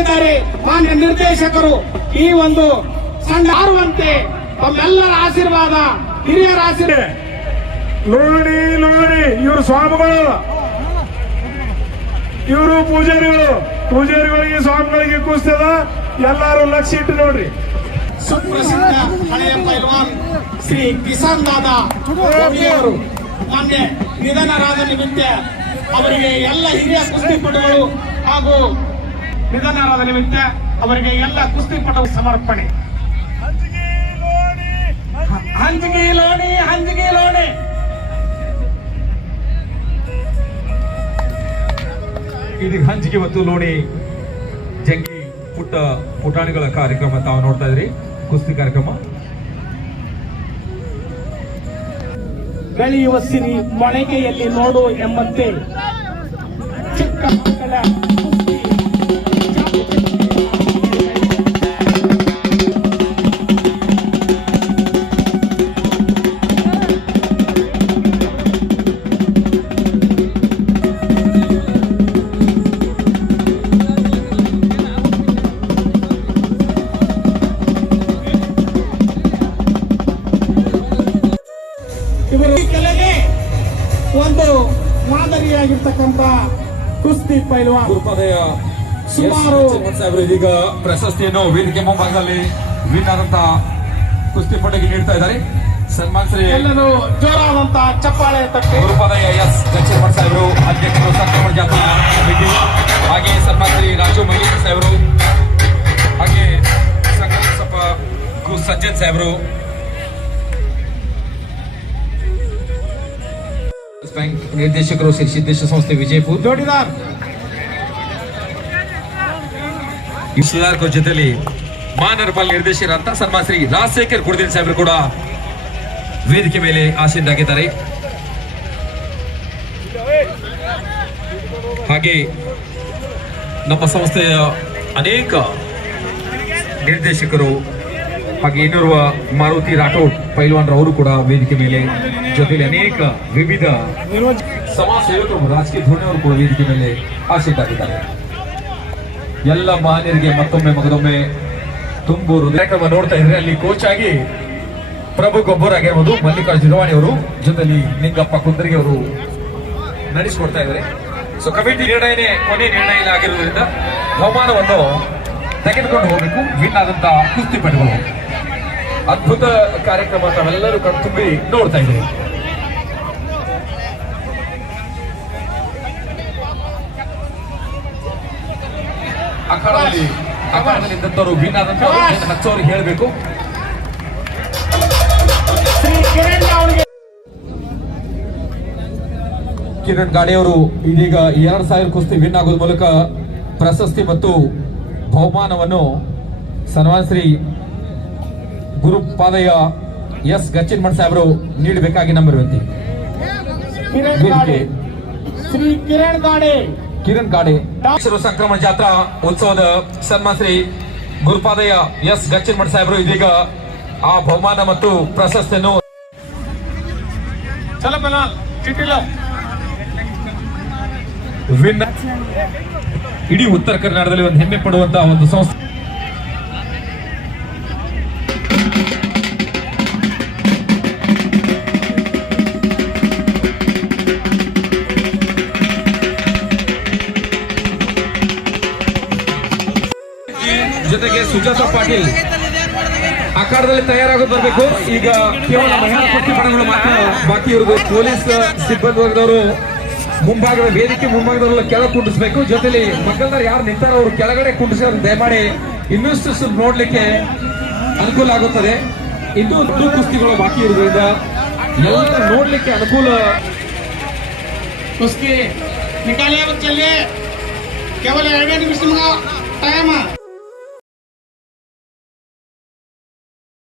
ಇದ್ದಾರೆ ಮಾನ್ಯ ನಿರ್ದೇಶಕರು. ಈ ಒಂದು ಸಂಘ ಆರುವಂತೆ ತಮ್ಮೆಲ್ಲರ ಆಶೀರ್ವಾದ ಹಿರಿಯರ ಆಶೀರ್ವಾದ. ನೋಡಿ ನೋಡಿ ಇವರು ಸ್ವಾಮಿಗಳು. ಇವರು ಪೂಜಾರಿಗಳು. ಪೂಜಾರಿಗಳಿಗೆ ಸ್ವಾಮಿಗಳಿಗೆ ಕೂಸ್ತದ. ಎಲ್ಲಾರು ಲಕ್ಷ ಇಟ್ಟು ನೋಡ್ರಿ. ಸುಪ್ರಸಿದ್ಧ ಹಳೆಯ ಪೈಲ್ವಾನ್ ಶ್ರೀ ಕಿಸಾನ್ ದಾದಾ ಮಾನ್ಯ ಮೊನ್ನೆ ನಿಧನರಾದ ನಿಮಿತ್ತ ಅವರಿಗೆ ಎಲ್ಲ ಹಿರಿಯ ಕುಸ್ತಿಪಟುಗಳು ಹಾಗೂ ನಿಧನರಾದ ನಿಮಿತ್ತ ಅವರಿಗೆ ಎಲ್ಲ ಕುಸ್ತಿಪಟು ಸಮರ್ಪಣೆ. ಹಂಚಿಗೆ ಲೋಣಿ ಹಂಚಿಗೆ ಲೋಣಿ. ಇದು ಹಂಚಿಕೆ ಮತ್ತು ಲೋಣಿ ಜಂಗಿ ಪುಟ್ಟ ಪುಟಾಣಿಗಳ ಕಾರ್ಯಕ್ರಮ ತಾವು ನೋಡ್ತಾ ಇದ್ರಿ. ಕುಸ್ತಿ ಕಾರ್ಯಕ್ರಮ. ಬೆಳೆಯುವ ಸಿರಿ ಮೊಳಕೆಯಲ್ಲಿ ನೋಡು ಎಂಬಂತೆ. ಮಾದರಿಯಾಗಿರ್ತಕ್ಕಂಥ ಕುಸ್ತಿ ಪೈಲ್ವಾನ್ ಸುಮಾರು ಇದೀಗ ಪ್ರಶಸ್ತಿಯನ್ನು ವೇದಿಕೆ ಮುಂಭಾಗದಲ್ಲಿ ವಿನ್ ಕುಸ್ತಿ ಕುಸ್ತಿಪಟುಗೆ ನೀಡ್ತಾ ಇದ್ದಾರೆ. ಎಲ್ಲರೂ ಚಪ್ಪಾಳೆ ತಟ್ಟಿ. ಎಸ್ ಸಾಹೇಬರು ಅಧ್ಯಕ್ಷರು ಹಾಗೆ ರಾಜು ಸಾಹೇಬರು. ಹಾಗೆ ಕು ಸಜ್ಜನ್ ಸಾಹೇಬರು. ಬ್ಯಾಂಕ್ ನಿರ್ದೇಶಕರು ಶ್ರೀ ಸಿದ್ದೇಶ ಸಂಸ್ಥೆ ವಿಜಯಪುರ. ಜೋಡಿದಾರ್! ಜೊತೆಲಿ ಮಾನರ್ಪಾಲ್ ನಿರ್ದೇಶಕರಂತ ಸರ್ಮಾ ಶ್ರೀ ರಾಜಶೇಖರ್ ಗುರುದಿನ್ ಸಾಹೇಬರು ಕೂಡ ವೇದಿಕೆ ಮೇಲೆ ಆಸೀನರಾಗಿದ್ದಾರೆ. ಹಾಗೆ ನಮ್ಮ ಸಂಸ್ಥೆಯ ಅನೇಕ ನಿರ್ದೇಶಕರು ಹಾಗೆ ಇನ್ನೋರ್ವ ಮಾರುತಿ ರಾಠೋಡ್, ಪೈಲ್ವಾನ್ ಅವರು ಕೂಡ ವೇದಿಕೆ ಮೇಲೆ ಜೊತೆಯಲ್ಲಿ ಅನೇಕ ವಿವಿಧ ಸಮಾಜ ಸೇವಕರು ರಾಜಕೀಯ ಧೋರಣೆಯವರು ಕೂಡ ವೇದಿಕೆ ಮೇಲೆ ಆಸೀನರಾಗಿದ್ದಾರೆ ಎಲ್ಲ ಮಾನ್ಯರಿಗೆ ಮತ್ತೊಮ್ಮೆ ಮಗದೊಮ್ಮೆ ತುಂಬೂರು ಕಾರ್ಯಕ್ರಮ ನೋಡ್ತಾ ಇದ್ರೆ ಅಲ್ಲಿ ಕೋಚ್ ಆಗಿ ಪ್ರಭು ಗೊಬ್ಬರ ಆಗಿರ್ಬೋದು, ಮಲ್ಲಿಕಾರ್ಜುನ ಜಿರವಾಣಿ ಅವರು ಜೊತೆಯಲ್ಲಿ ನಿಂಗಪ್ಪ ಕುಂದರಿಗೆ ಅವರು ನಡೆಸಿಕೊಡ್ತಾ ಇದ್ದಾರೆ. ಸೊ ಕಮಿಟಿ ನಿರ್ಣಯನೇ ಕೊನೆ ನಿರ್ಣಯ ಆಗಿರುವುದರಿಂದ ಬಹುಮಾನವನ್ನು ತೆಗೆದುಕೊಂಡು ಹೋಗಬೇಕು, ವಿನ್ ಕುಸ್ತಿ ಕುಸ್ತಿಪಟುಗಳು ಅದ್ಭುತ ಕಾರ್ಯಕ್ರಮ ತಾವೆಲ್ಲರೂ ಕಣ್ತುಂಬಿ ನೋಡ್ತಾ ಇದ್ದೀವಿ ಅಖಾಡದಲ್ಲಿ ಅಖಾಡದಲ್ಲಿ ಇದ್ದಂಥವ್ರು ವಿನ್ ಆದಂತವ್ರು ಹಚ್ಚೋರಿಗೆ ಹೇಳಬೇಕು? ಕಿರಣ್ ಗಾಡಿಯವರು ಇದೀಗ ಎರಡ್ ಸಾವಿರ ಕುಸ್ತಿ ವಿನ್ ಆಗೋದ್ರ ಮೂಲಕ ಪ್ರಶಸ್ತಿ ಮತ್ತು ಬಹುಮಾನವನ್ನು ಸನ್ಮಾನ್ ಶ್ರೀ ಗುರುಪಾದಯ್ಯ ಎಸ್ ಗಚ್ಚಿನ್ಮಠ್ ಸಾಹೇಬರು ನೀಡಬೇಕಾಗಿ ನಮ್ಮ ವಿನಂತಿ ಶ್ರೀ ಕಿರಣ್ ಗಾಡೆ ಕಿರಣ್ ಗಾಡೆ ಸಂಕ್ರಮಣ ಜಾತ್ರಾ ಉತ್ಸವದ ಸನ್ಮಾನ ಶ್ರೀ ಗುರುಪಾದಯ್ಯ ಎಸ್ ಗಚ್ಚಿನ್ಮಠ್ ಸಾಹೇಬರು ಇದೀಗ ಆ ಬಹುಮಾನ ಮತ್ತು ಪ್ರಶಸ್ತಿಯನ್ನು ಇಡೀ ಉತ್ತರ ಕರ್ನಾಟಕದಲ್ಲಿ ಒಂದು ಹೆಮ್ಮೆ ಪಡುವಂತಹ ಒಂದು ಸಂಸ್ಥೆ. ಸುಜಾತ ಪಾಟೀಲ್ ಅಖಾಡದಲ್ಲಿ ತಯಾರಾಗೋದು ಬರಬೇಕು ಈಗ ಕೇವಲ ಮಹಿಳಾ ಕುಸ್ತಿಪಟುಗಳು ಮಾತ್ರ ಬಾಕಿ ಇರುವುದು ಪೊಲೀಸ್ ಸಿಬ್ಬಂದಿ ವರ್ಗದವರು ಮುಂಭಾಗದ ವೇದಿಕೆ ಮುಂಭಾಗದವರೆಲ್ಲ ಕೆಳಗೆ ಕುಂಡಿಸ್ಬೇಕು ಜೊತೆಲಿ ಮಕ್ಕಳದಾರ ಯಾರು ನಿಂತಾರ ಅವರು ಕೆಳಗಡೆ ಕುಂಡಿಸೋರು ದಯಮಾಡಿ ಇನ್ನಷ್ಟು ಸ್ವಲ್ಪ ನೋಡ್ಲಿಕ್ಕೆ ಅನುಕೂಲ ಆಗುತ್ತದೆ ಇನ್ನೂ ದೊಡ್ಡ ಕುಸ್ತಿಗಳು ಬಾಕಿ ಇರುವುದರಿಂದ ಎಲ್ಲ ನೋಡ್ಲಿಕ್ಕೆ ಅನುಕೂಲ उसकी निकालिए बच्चे लिए केवल एक निमिष टाइम